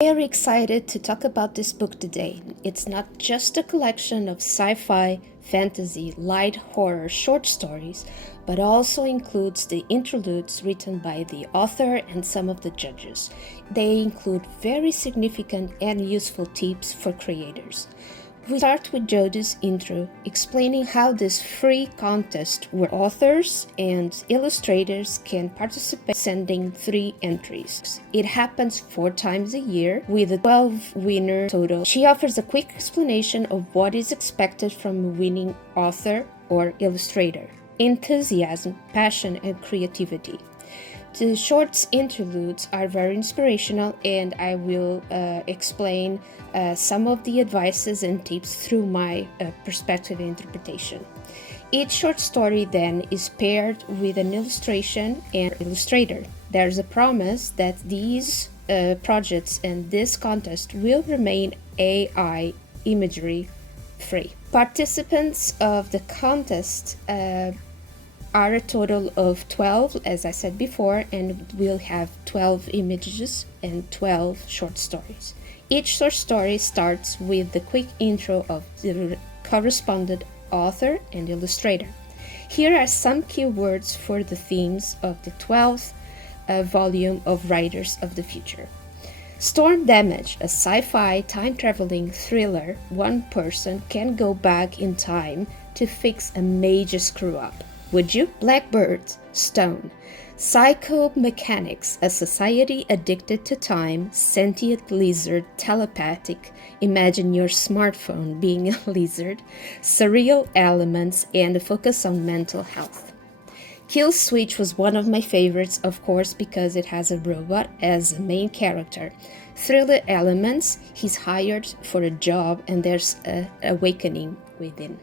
Very excited to talk about this book today. It's not just a collection of sci-fi, fantasy, light horror short stories, but also includes the interludes written by the author and some of the judges. They include very significant and useful tips for creators. We start with Jodie's intro explaining how this free contest where authors and illustrators can participate sending 3 entries. It happens 4 times a year with a 12 winner total. She offers a quick explanation of what is expected from a winning author or illustrator: enthusiasm, passion, and creativity. The shorts interludes are very inspirational, and I will explain some of the advices and tips through my perspective and interpretation. Each short story then is paired with an illustration and illustrator. There's a promise that these projects and this contest will remain AI imagery free. Participants of the contest are a total of 12, as I said before, and we'll have 12 images and 12 short stories. Each short story starts with the quick intro of the correspondent author and illustrator. Here are some key words for the themes of the 12th volume of Writers of the Future. Storm Damage, a sci-fi time-traveling thriller. One person can go back in time to fix a major screw-up. Would you? Blackbird Stone. Psychomechanics, a society addicted to time, sentient lizard, telepathic. Imagine your smartphone being a lizard. Surreal elements and a focus on mental health. Kill Switch was one of my favorites, of course, because it has a robot as a main character. Thriller elements, he's hired for a job and there's an awakening within.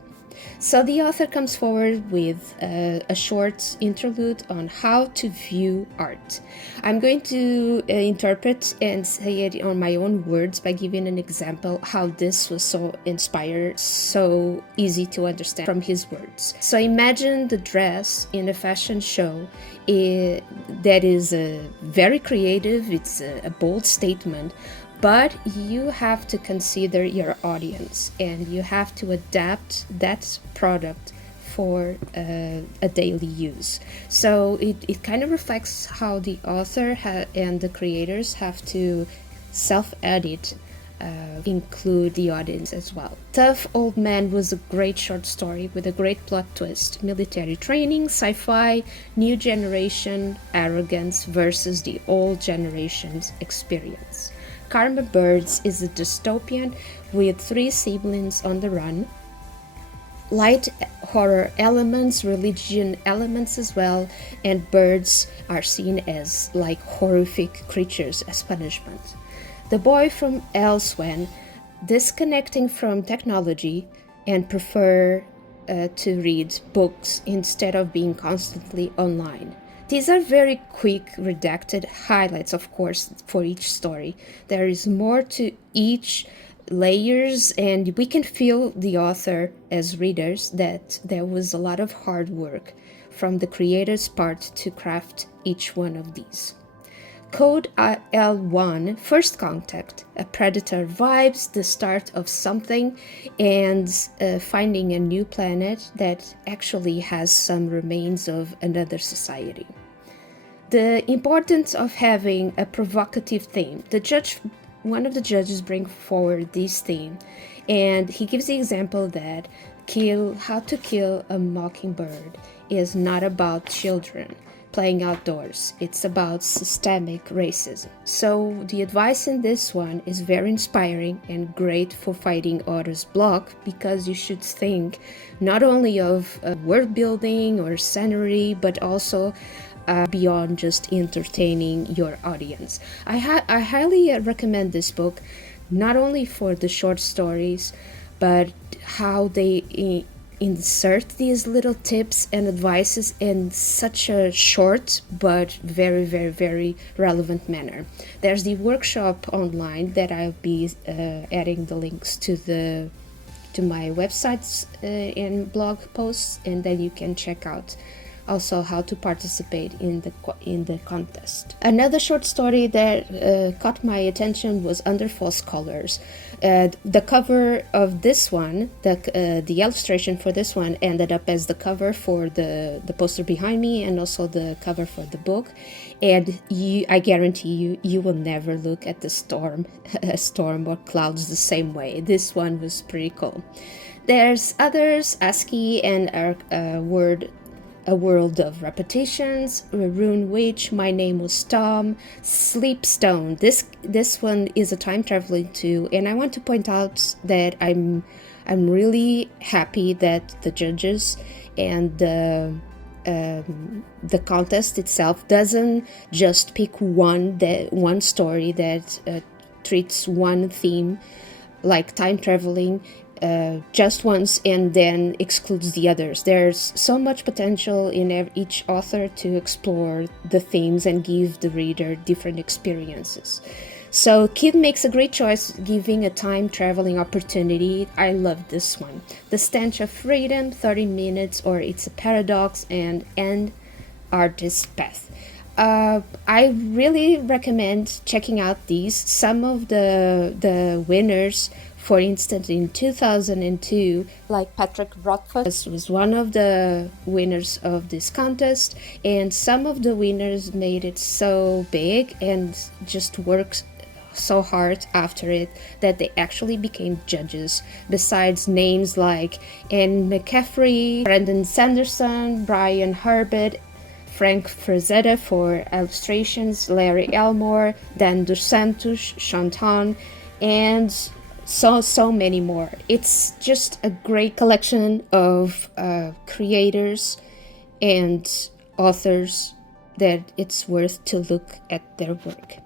So the author comes forward with a short interlude on how to view art. I'm going to interpret and say it on my own words by giving an example how this was so inspired, so easy to understand from his words. So imagine the dress in a fashion show that is very creative, it's a bold statement, but you have to consider your audience and you have to adapt that product for a daily use. So it kind of reflects how the author and the creators have to self-edit, include the audience as well. Tough Old Man was a great short story with a great plot twist. Military training, sci-fi, new generation arrogance versus the old generation's experience. Karma Birds is a dystopian with 3 siblings on the run. Light horror elements, religion elements as well, and birds are seen as like horrific creatures as punishment. The Boy from Elsewhere, disconnecting from technology and prefer to read books instead of being constantly online. These are very quick, redacted highlights, of course, for each story. There is more to each layers, and we can feel the author as readers that there was a lot of hard work from the creator's part to craft each one of these. Code L1, First Contact, a predator vibes the start of something and finding a new planet that actually has some remains of another society. The importance of having a provocative theme. One of the judges bring forward this theme, and he gives the example that How to Kill a Mockingbird is not about children playing outdoors. It's about systemic racism. So the advice in this one is very inspiring and great for fighting author's block, because you should think not only of world building or scenery, but also beyond just entertaining your audience. I highly recommend this book, not only for the short stories, but how they insert these little tips and advices in such a short but very, very, very relevant manner. There's the workshop online that I'll be adding the links to my websites and blog posts, and then you can check out also how to participate in the contest. Another short story that caught my attention was Under False Colors. The cover of this one, the illustration for this one ended up as the cover for the poster behind me, and also the cover for the book. And I guarantee you will never look at the storm or clouds the same way. This one was pretty cool. There's others, ASCII and A World of Repetitions, Rune Witch, My Name Was Tom, Sleepstone. This one is a time traveling too, and I want to point out that I'm really happy that the judges and the contest itself doesn't just pick one story that treats one theme, like time traveling, just once and then excludes the others. There's so much potential in each author to explore the themes and give the reader different experiences. So Kid makes a great choice giving a time traveling opportunity. I love this one. The Stench of Freedom, 30 Minutes, or It's a Paradox, and End Artist's Path. I really recommend checking out these. Some of the winners, for instance, in 2002, like Patrick Rothfuss was one of the winners of this contest, and some of the winners made it so big and just worked so hard after it that they actually became judges. Besides names like Anne McCaffrey, Brandon Sanderson, Brian Herbert, Frank Frazetta for illustrations, Larry Elmore, Dan Dos Santos, Shantan, and so many more. It's just a great collection of creators and authors that it's worth to look at their work.